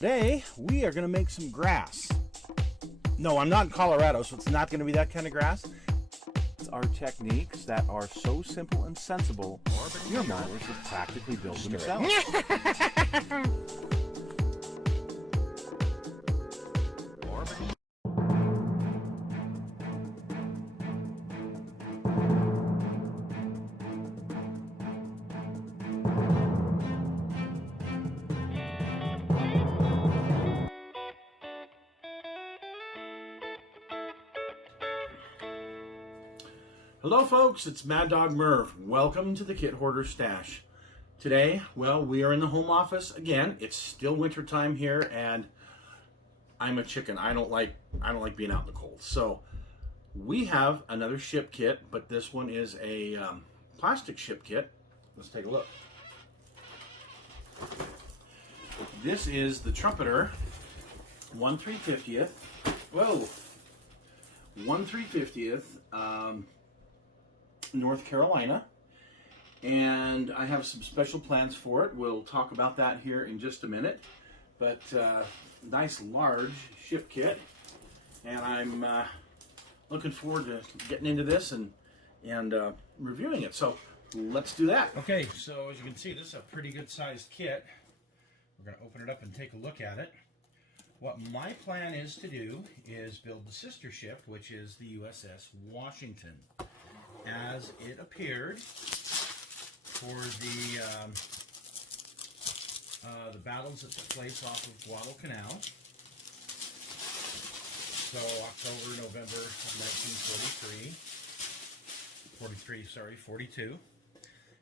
Today, we are going to make some grass. No, I'm not in Colorado, so it's not going to be that kind of grass. It's our techniques that are so simple and sensible, your mothers have practically built themselves. Hello folks, it's Mad Dog Merv. Welcome to the Kit Hoarder Stash. Today, well, we are in the home office again. It's still winter time here and I'm a chicken. I don't like being out in the cold. So we have another ship kit, but this one is a plastic ship kit. Let's take a look. This is the Trumpeter 1/350th. Whoa! 1/350th. North Carolina, and I have some special plans for it. We'll talk about that here in just a minute, but nice large ship kit, and I'm looking forward to getting into this and reviewing it. So let's do that. Okay, so as you can see, this is a pretty good sized kit. We're going to open it up and take a look at it. What my plan is to do is build the sister ship, which is the USS Washington, as it appeared for the battles that took place off of Guadalcanal. So October, November of 1942,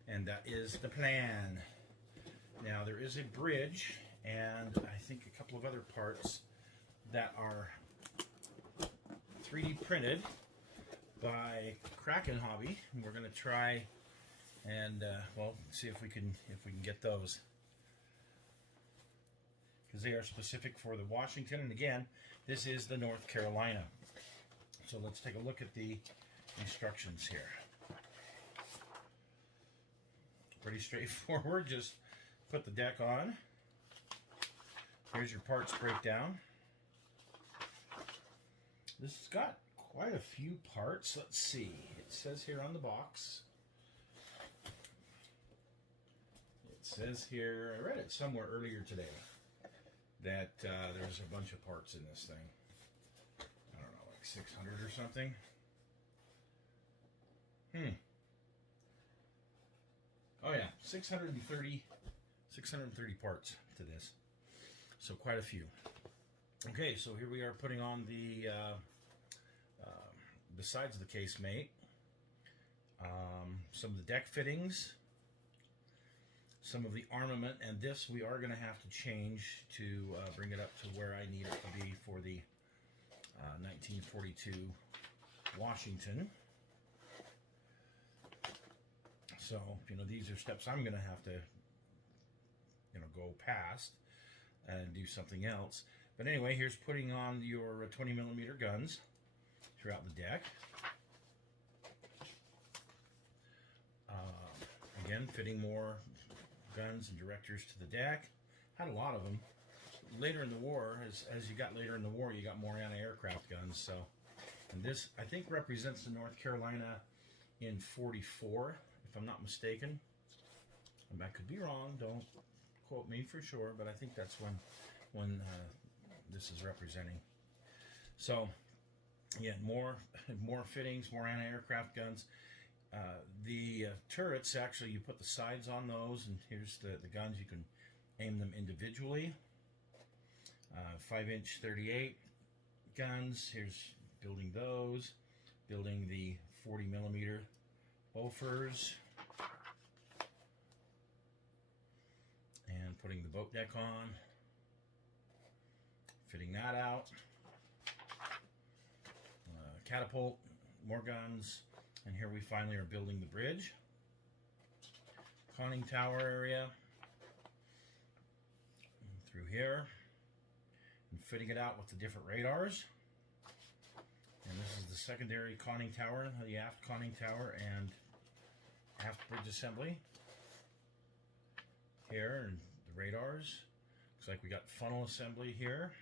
and that is the plan. Now there is a bridge and I think a couple of other parts that are 3D printed by Kraken Hobby, and we're going to try and well, see if we can get those, because they are specific for the Washington, and again, this is the North Carolina. So let's take a look at the instructions here. Pretty straightforward. Just put the deck on. Here's your parts breakdown. This has got quite a few parts. Let's see. It says here on the box. It says here, I read it somewhere earlier today, that there's a bunch of parts in this thing. I don't know, like 600 or something. Oh yeah, 630 parts to this. So quite a few. Okay, so here we are putting on the sides of the casemate, some of the deck fittings, some of the armament, and this we are going to have to change to bring it up to where I need it to be for the 1942 Washington. So, these are steps I'm going to have to, go past and do something else. But anyway, here's putting on your 20mm guns throughout the deck. Again, fitting more guns and directors to the deck. Had a lot of them. Later in the war, as you got later in the war, you got more anti-aircraft guns. So, and this, I think, represents the North Carolina in 44, if I'm not mistaken. And I could be wrong. Don't quote me for sure, but I think that's when this is representing. So, yeah, more fittings, more anti-aircraft guns. The turrets, actually, you put the sides on those, and here's the guns. You can aim them individually. 5-inch 38 guns. Here's building those. Building the 40mm Bofors. And putting the boat deck on. Fitting that out. Catapult, more guns, and here we finally are building the bridge. Conning tower area through here, and fitting it out with the different radars. And this is the secondary conning tower, the aft conning tower, and aft bridge assembly here, and the radars. Looks like we got funnel assembly here,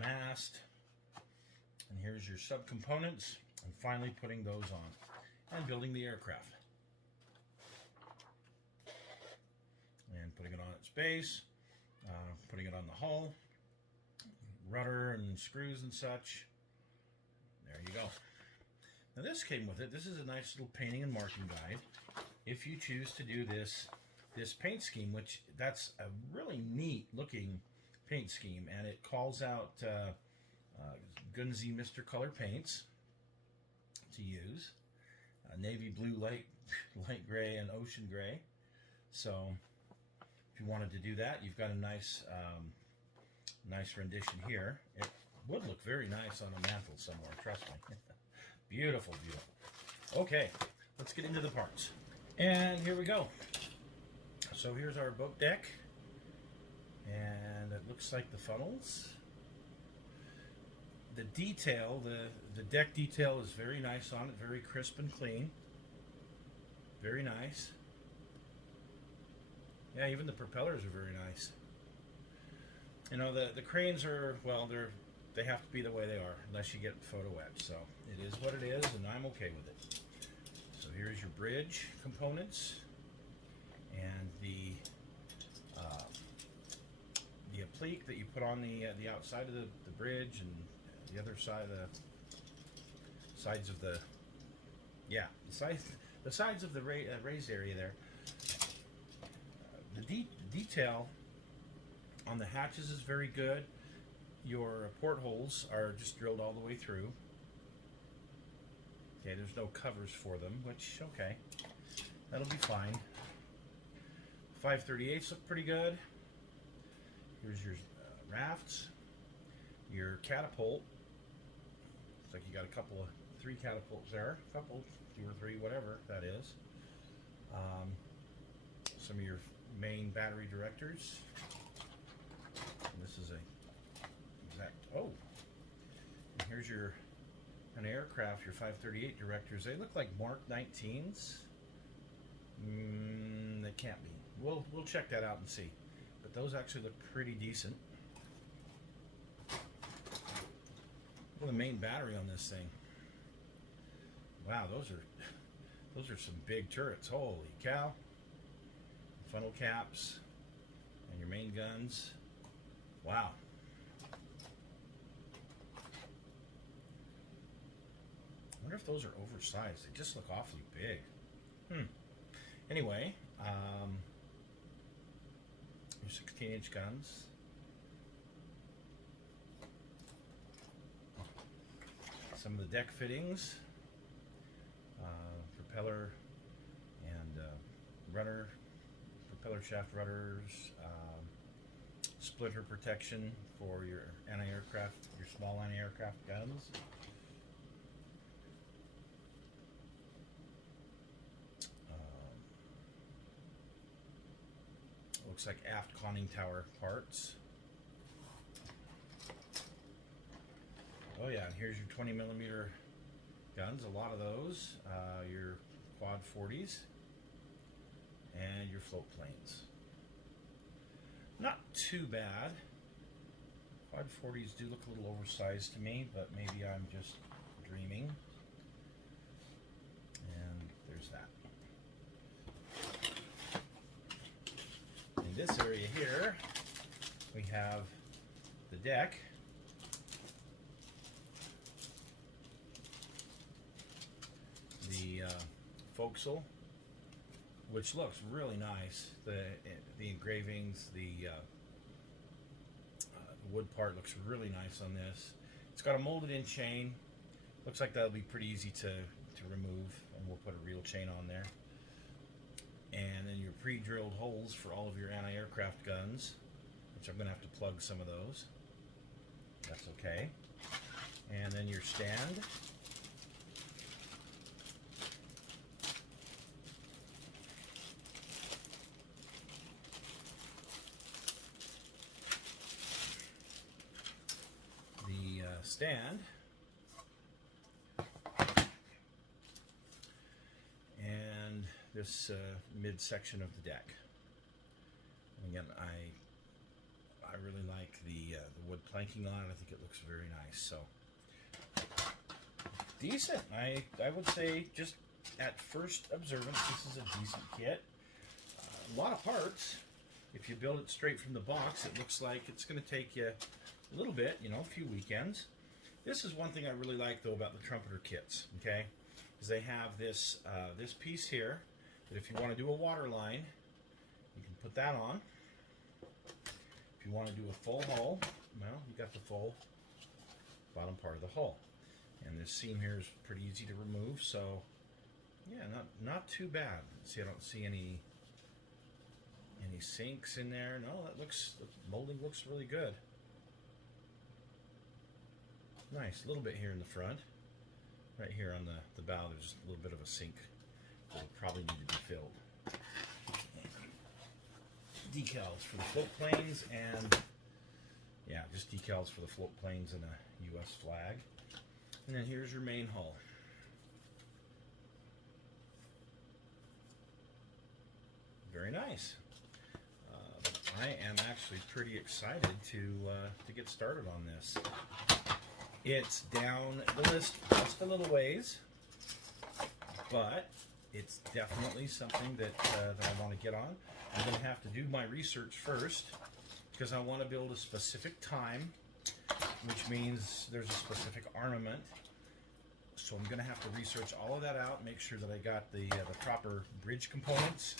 mast, and here's your subcomponents, and finally putting those on and building the aircraft and putting it on its base, putting it on the hull, rudder and screws and such. There you go. Now this came with it. This is a nice little painting and marking guide if you choose to do this paint scheme, which that's a really neat looking paint scheme, and it calls out Gunzy Mr. Color paints to use, navy blue, light gray, and ocean gray. So if you wanted to do that, you've got a nice rendition here. It would look very nice on a mantle somewhere, trust me. Beautiful, beautiful. Okay, let's get into the parts. And here we go. So here's our boat deck, and it looks like the funnels. The detail, the deck detail is very nice on it, very crisp and clean. Very nice. Yeah, even the propellers are very nice. You know, the cranes are, well, they have to be the way they are, unless you get photo etched. So it is what it is, and I'm okay with it. So here's your bridge components, and the applique that you put on the outside of the bridge, and the other side of the sides of the sides of the raised area there. The detail on the hatches is very good. Your portholes are just drilled all the way through. Okay, there's no covers for them, which, okay, that'll be fine. 5/38s look pretty good. Here's your rafts, your catapult. Looks like you got three catapults there. A couple, 2 or 3, whatever that is. Some of your main battery directors. And this is and here's an aircraft, your 538 directors. They look like Mark 19s. They can't be. We'll check that out and see. But those actually look pretty decent. Look at the main battery on this thing. Wow, those are some big turrets. Holy cow. Funnel caps and your main guns. Wow. I wonder if those are oversized. They just look awfully big. Anyway, your 16-inch guns. Some of the deck fittings. Propeller and rudder. Propeller shaft rudders. Splitter protection for your anti-aircraft, your small anti-aircraft guns. Looks like aft conning tower parts. Oh yeah, and here's your 20mm guns, a lot of those. Your quad 40s and your float planes. Not too bad. Quad 40s do look a little oversized to me, but maybe I'm just dreaming. And there's that. In this area here, we have the deck. The forecastle, which looks really nice. The engravings, the wood part looks really nice on this. It's got a molded in chain. Looks like that'll be pretty easy to remove, and we'll put a real chain on there. And then your pre-drilled holes for all of your anti-aircraft guns, which I'm going to have to plug some of those. That's okay. And then your stand. Stand, and this midsection of the deck. And Again, I really like the wood planking on it. I think it looks very nice. So decent. I would say, just at first observance, this is a decent kit. A lot of parts. If you build it straight from the box, it looks like it's going to take you a little bit, you know, a few weekends. This is one thing I really like, though, about the Trumpeter kits, okay, is they have this this piece here that if you want to do a water line, you can put that on. If you want to do a full hull, well, you got the full bottom part of the hull. And this seam here is pretty easy to remove, so yeah, not too bad. See, I don't see any sinks in there. No, the molding looks really good. Nice. A little bit here in the front. Right here on the bow, there's just a little bit of a sink that will probably need to be filled. Decals for the float planes, and yeah, just decals for the float planes and a U.S. flag. And then here's your main hull. Very nice. I am actually pretty excited to get started on this. It's down the list just a little ways, but it's definitely something that I want to get on. I'm going to have to do my research first because I want to build a specific time, which means there's a specific armament. So I'm going to have to research all of that out, make sure that I got the proper bridge components,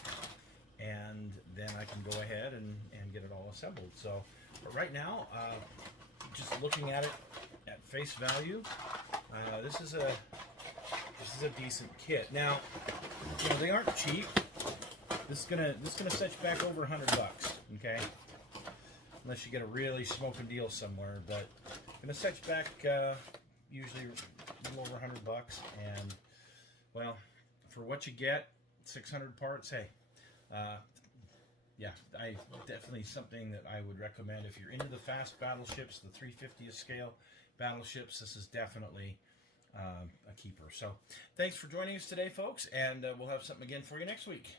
and then I can go ahead and get it all assembled. So, but right now, just looking at it at face value, this is a decent kit. Now, you know, they aren't cheap. This is gonna set you back over $100, okay? Unless you get a really smoking deal somewhere, but gonna set you back usually a little over $100. And well, for what you get, 600 parts. Hey, yeah, definitely something that I would recommend if you're into the fast battleships, the 350th scale battleships. This is definitely a keeper. So thanks for joining us today, folks, and we'll have something again for you next week.